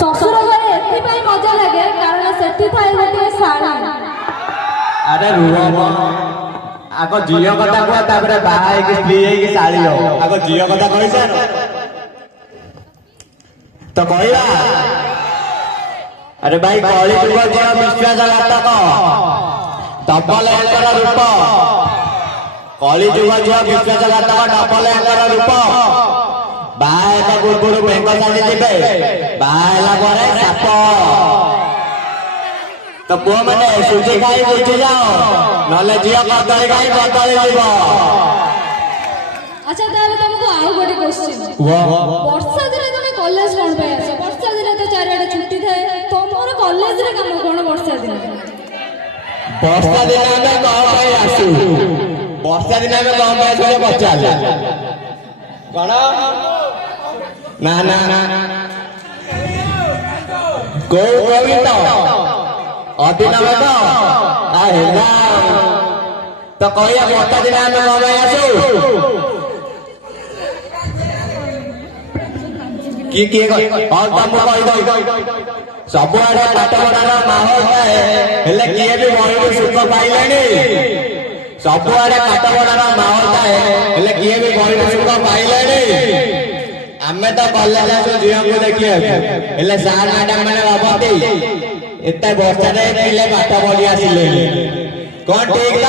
শ্বশুর ঘরে এথিপাই মজা লাগে কারণ সেটি থাই গোটে শাড়ি। আরে রুহ আগ ঝিও কথা কুহ তাপরে বাହା ହେଇକି ସ୍ତ୍ରୀ ହେଇକି ଶାଳୀ ହଉ ଆଗ ଝିଅ କଥା କହିଛ ତ କହିବା। ଆରେ ଭାଇ କଳି ଯୁଗ ଝିଅ ବିଶ୍ୱାସଘାତକ ଡବଲଙ୍କର ରୂପ। କଳି ଯୁଗ ଝିଅ ବିଶ୍ୱାସଘାତକ ଡବଲଙ୍କର ରୂପ। ବାହା ହେବା ପୂର୍ବରୁ ବେଙ୍ଗ ଚାଲିଯିବେ, ବାହା ହେଲା ପରେ ସାପ। ତ ପୁଅ ମାନେ ସୁଜି ଖାଇ ବୁଝି ଯାଅ, ନହେଲେ ଝିଅ କଦଳୀ ଖାଇ ବଦଳି ଯିବ। আচ্ছা তাহলে তোমাকে আরো গোটে কোশ্চেন। বর্ষা দিনে তুমি কলেজ কোন পাই আস? বর্ষা দিনে তো চারিআডে ছুটি থাকে, তোমার কলেজরে কাম কোন বর্ষা দিনে? ବର୍ଷା ଦିନ ଆମେ କଣ ପାଇଁ ଆସୁ? ବର୍ଷା ଦିନ ଆମେ କଣ ପାଇଁ ଆସୁ ପଚାରିଲେ କଣ? ନା ନା କୋଉ କବିତ ଅଦିନ ତ ହେଲା ତ କହିବା ବର୍ଷା ଦିନ ଆମେ କଣ ପାଇଁ ଆସୁ? କିଏ ହଉ ତମକୁ କହିଦଉ। ସବୁଆଡେ ପାଠପଢାର ମାହୋଲ ଥାଏ, ହେଲେ କିଏ ବି ବହିରୁ ସୁଖ ପାଇଲେଣି? ସବୁଆଡେ ପାଠପଢାର ମାହୋଲ ଥାଏ, ହେଲେ କିଏ ବି ବହିରୁ ସୁଖ ପାଇଲେଣି? ଆମେ ତ କଲେଜ ଆସୁ ଝିଅଙ୍କୁ ଦେଖିବାକୁ, ହେଲେ ସାର୍ ମ୍ୟାଡାମ ମାନେ ଭାବନ୍ତି ଏତେ ବର୍ଷାରେ ପିଲେ ପାଠ ପଢି ଆସିଲେଣି। କଣ ଠିକ ତ?